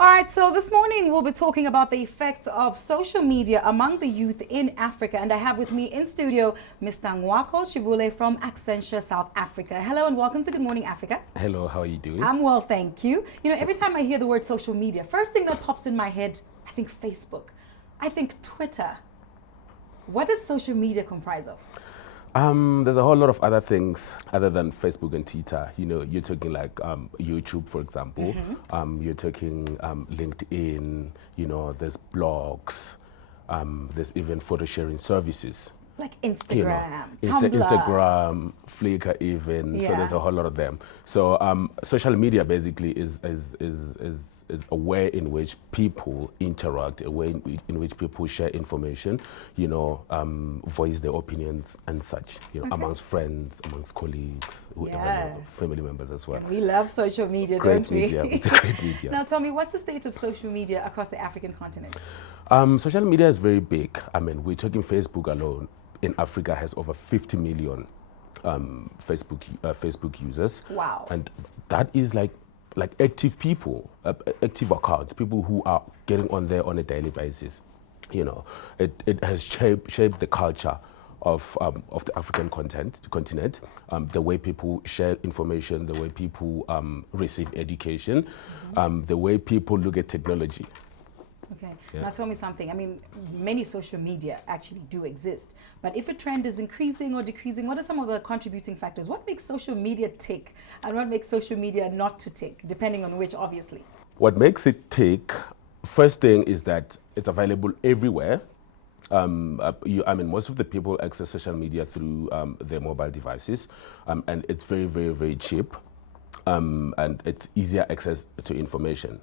All right, so this morning we'll be talking about the effects of social media among the youth in Africa. And I have with me in studio Mr. Ngoako Tshivhule from Accenture, South Africa. Hello and welcome to Good Morning Africa. Hello, how are you doing? I'm well, thank you. You know, every time I hear the word social media, first thing that pops in my head, I think Facebook. I think Twitter. What does social media comprise of? There's a whole lot of other things other than Facebook and Twitter. You know, you're talking like YouTube, for example. You're talking LinkedIn. You know, there's blogs. There's even photo sharing services. Like Instagram, Tumblr. Instagram, Flickr even. Yeah. So there's a whole lot of them. So social media basically is a way in which people interact, a way in which people share information, you know, voice their opinions and such, you know, amongst friends, amongst colleagues, whoever, family members as well. And we love social media, Great don't we? media. It's a great media. Now tell me, what's the state of social media across the African continent? Social media is very big. I mean, we're talking Facebook alone in Africa has over 50 million Facebook users. Wow. And that is like active people, active accounts, people who are getting on there on a daily basis. You know, it has shaped the culture of the African continent, the way people share information, the way people receive education, the way people look at technology. Okay, Yeah. now tell me something. I mean, many social media actually do exist, but if a trend is increasing or decreasing, what are some of the contributing factors? What makes social media tick and what makes social media not to tick, depending on which, obviously? What makes it tick, first thing is that it's available everywhere. I mean, most of the people access social media through their mobile devices, and it's very, very, very cheap, and it's easier access to information.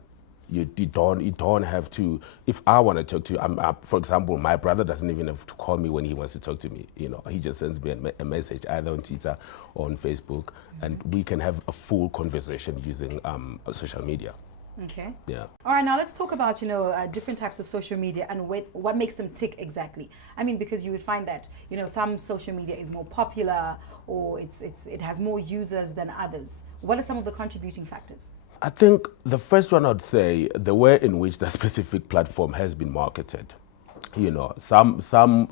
You don't have to. If I want to talk to you, for example, my brother doesn't even have to call me when he wants to talk to me. You know, he just sends me a message either on Twitter or on Facebook, and we can have a full conversation using social media. Okay. Yeah. All right, now let's talk about, you know, different types of social media and what makes them tick exactly. I mean, because you would find that, you know, some social media is more popular or it has more users than others. What are some of the contributing factors? I think the first one I'd say, the way in which the specific platform has been marketed. You know, some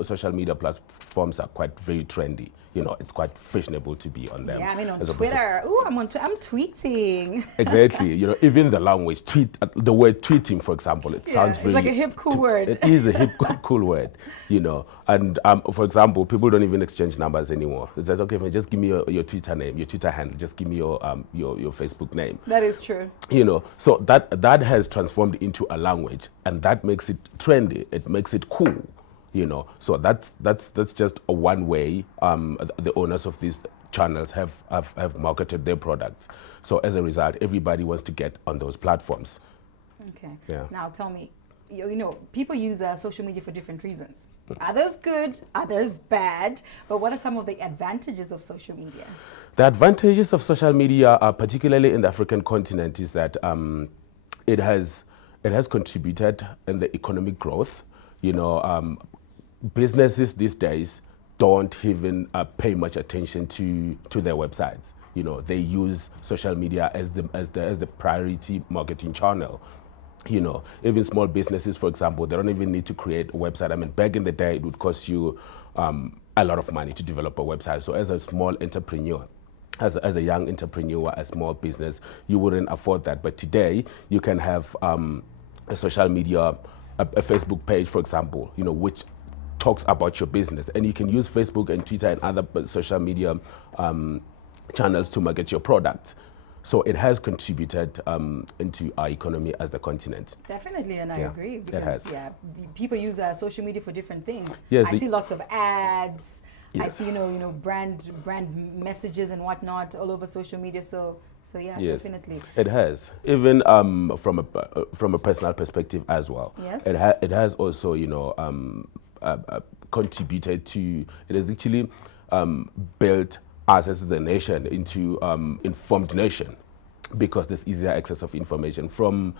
social media platforms are quite very trendy. You know, it's quite fashionable to be on them. Yeah, I mean, on Twitter. Ooh, I'm tweeting. Exactly. You know, even the language, the word tweeting, for example, it sounds very... It's like a hip, cool word. It is a hip, cool word, you know. And for example, people don't even exchange numbers anymore. It's like, okay, man, just give me your Twitter name, your Twitter handle, just give me your Facebook name. That is true. You know, so that has transformed into a language, and that makes it trendy. It makes it cool. You know, so that's just a one way the owners of these channels have marketed their products. So as a result, everybody wants to get on those platforms. Okay. Yeah. Now tell me, you know, people use social media for different reasons. Others good, others bad. But what are some of the advantages of social media? The advantages of social media, particularly in the African continent, is that it has contributed in the economic growth. You know, businesses these days don't even pay much attention to their websites. You know, they use social media as the priority marketing channel. You know, even small businesses, for example, they don't even need to create a website. I mean, back in the day, it would cost you a lot of money to develop a website. So as a small entrepreneur, as a young entrepreneur, a small business, you wouldn't afford that. But today, you can have a social media, a Facebook page, for example, you know, which talks about your business, and you can use Facebook and Twitter and other social media channels to market your products. So it has contributed into our economy as the continent. Definitely, and I agree, it because has. people use social media for different things. Yes, I see lots of ads. Yes. I see, you know, brand messages and whatnot all over social media. So yeah, Yes, definitely. it has. Even from a personal perspective as well. Yes. It has also, you know, contributed to. It has actually built us as the nation into informed nation, because there's easier access of information from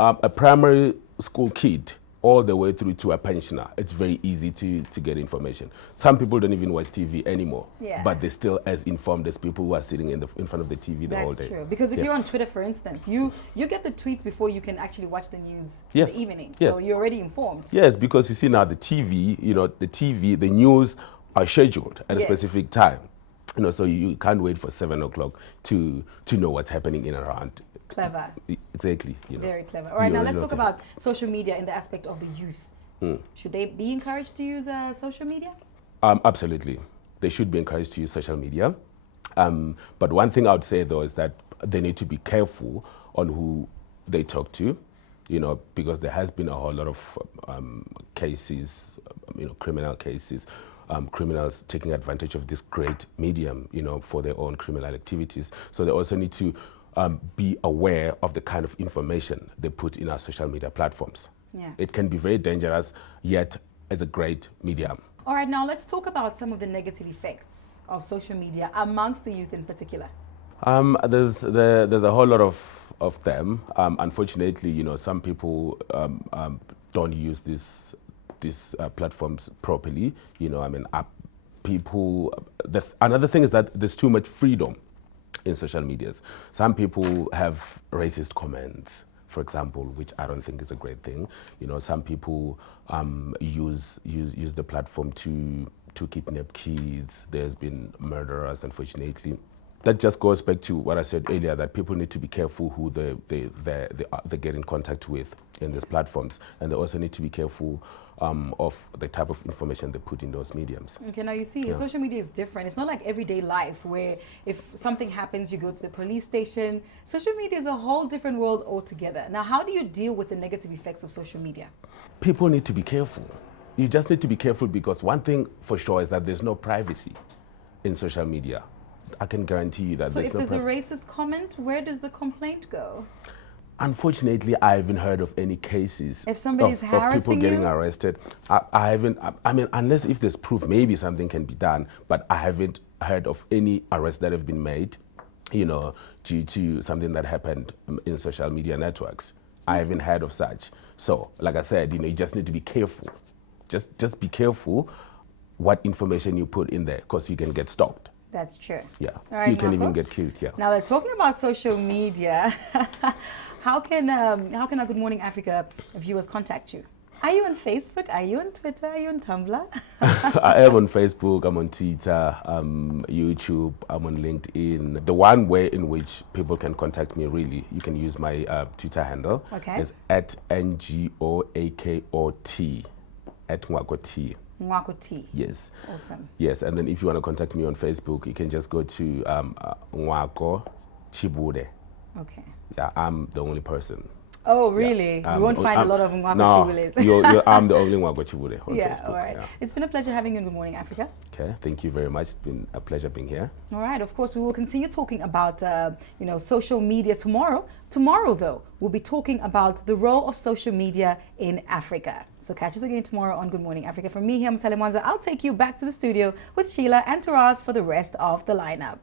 a primary school kid all the way through to a pensioner. It's very easy to get information. Some people don't even watch TV anymore, but they're still as informed as people who are sitting in front of the TV the whole day. That's true. Because if you're on Twitter, for instance, you get the tweets before you can actually watch the news in the evening. So you're already informed. Yes, because you see now the TV, the news are scheduled at a specific time. So you can't wait for 7 o'clock to know what's happening in and around. Clever. Exactly. Very clever. All right, now let's talk about social media in the aspect of the youth. Should they be encouraged to use social media? Absolutely. They should be encouraged to use social media. But one thing I would say, though, is that they need to be careful on who they talk to, because there has been a whole lot of cases, criminal cases, criminals taking advantage of this great medium, for their own criminal activities. So they also need to be aware of the kind of information they put in our social media platforms. It can be very dangerous, yet it's a great medium. All right, now let's talk about some of the negative effects of social media amongst the youth in particular. There's a whole lot of them. Unfortunately, some people don't use these platforms properly. Another thing is that there's too much freedom in social medias. Some people have racist comments, for example, which I don't think is a great thing. Some people use the platform to kidnap kids. There's been murderers, unfortunately. That just goes back to what I said earlier, that people need to be careful who they get in contact with in these platforms, and they also need to be careful of the type of information they put in those mediums. Okay, now you see, social media is different. It's not like everyday life where if something happens, you go to the police station. Social media is a whole different world altogether. Now, how do you deal with the negative effects of social media? People need to be careful. You just need to be careful, because one thing for sure is that there's no privacy in social media. I can guarantee you that. So if there's a racist comment, where does the complaint go? Unfortunately, I haven't heard of any cases if somebody's of harassing people getting you? Arrested. I haven't, unless if there's proof, maybe something can be done, but I haven't heard of any arrests that have been made, due to something that happened in social media networks. I haven't heard of such. So, like I said, you just need to be careful. Just be careful what information you put in there, because you can get stalked. That's true. Yeah, all right, you can Ngoako, even get killed. Yeah. Now, talking about social media, how can our Good Morning Africa viewers contact you? Are you on Facebook? Are you on Twitter? Are you on Tumblr? I am on Facebook. I'm on Twitter, YouTube. I'm on LinkedIn. The one way in which people can contact me, really, you can use my Twitter handle. Okay. It's at NGOAKOT, at Ngoako T. Ngoako T. Yes. Awesome. Yes, and then if you want to contact me on Facebook, you can just go to Ngoako Tshivhule. Okay. Yeah, I'm the only person. Oh, really? You won't find a lot of Ngoako Tshivhules. I'm the only Ngoako Tshivhule on Facebook. All right. Yeah. It's been a pleasure having you in Good Morning Africa. Okay, thank you very much. It's been a pleasure being here. All right. Of course, we will continue talking about, social media tomorrow. Tomorrow, though, we'll be talking about the role of social media in Africa. So catch us again tomorrow on Good Morning Africa. From me here, Mtale Mwanza, I'll take you back to the studio with Sheila and Taraz for the rest of the lineup.